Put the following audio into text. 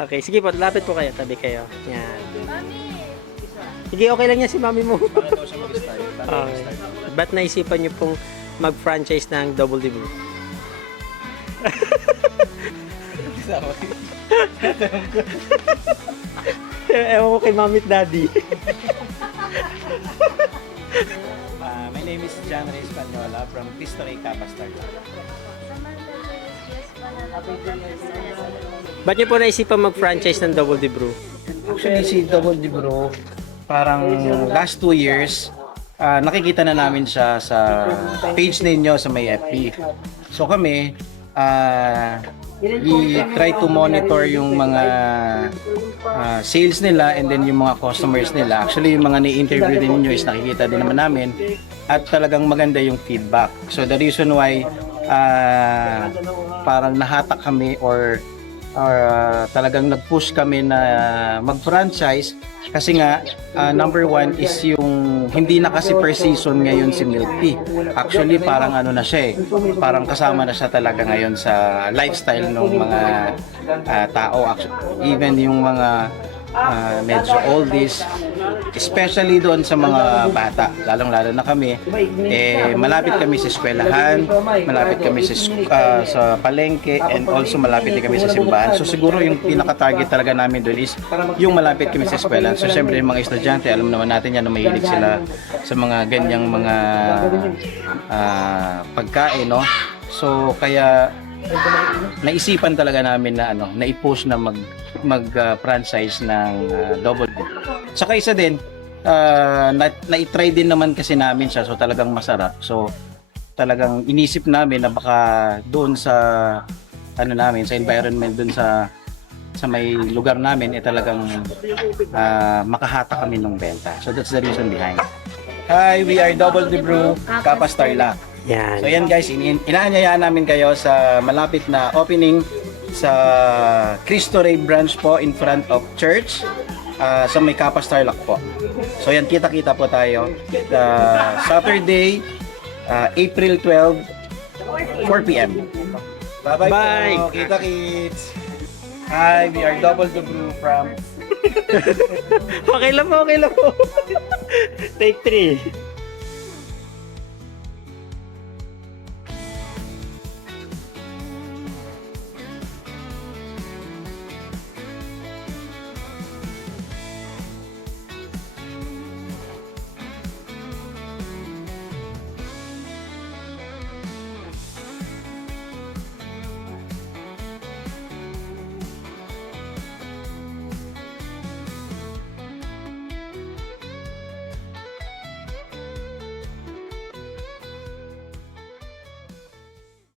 Okay, sige po, lapit po kayo, tabi kayo. Yan. Mami! Sige, okay lang yan si mami mo. Para daw siya mag-style. Okay. Ba't naisipan niyo pong mag-franchise ng Double D Brew? Ewan ko kay mami at daddy. My name is John Rey Espanola from Cristo Rey Capastar. Samantha Joyce Panalo. Ba't niyo po naisipan mag-franchise ng Double D Brew? Actually, si Double D Bro, parang last 2 years, nakikita na namin siya sa page ninyo sa may FB. So kami, we try to monitor yung mga sales nila and then yung mga customers nila. Actually, yung mga ni-interview din ninyo is nakikita din naman namin at talagang maganda yung feedback. So the reason why parang nahatak kami or talagang nag-push kami na mag-franchise kasi nga number one is yung hindi na kasi per season ngayon si Milk Tea. Actually parang ano na siya parang kasama na siya talaga ngayon sa lifestyle ng mga tao. Even yung mga medyo oldies, especially doon sa mga bata, lalong-lalo na kami, malapit kami sa eskwelahan, malapit kami sa palengke, and also malapit din kami sa simbahan. So siguro yung pinaka-target talaga namin doon is yung malapit kami sa eskwelahan. So syempre yung mga estudyante, alam naman natin yan na mahilig sila sa mga ganyang mga pagkain, no? So kaya naisipan talaga namin na na-i-push na mag-franchise ng Double D. Saka isa din, na-try din naman kasi namin siya, so talagang masarap. So talagang inisip namin na baka doon sa namin, sa environment doon sa may lugar namin talagang makahata kami ng benta. So that's the reason behind. Hi, we are Double D Brew, Capastar La. Yan. So yan guys, inaanyayaan namin kayo sa malapit na opening sa Cristo Rey branch po in front of church sa may Capastar Lock po. So yan, kita-kita po tayo Saturday, April 12, 4 p.m. Bye-bye Bye! po. Kita kids! Hi, we are Double D Brew from... Okay lang po, okay lang po. Take 3.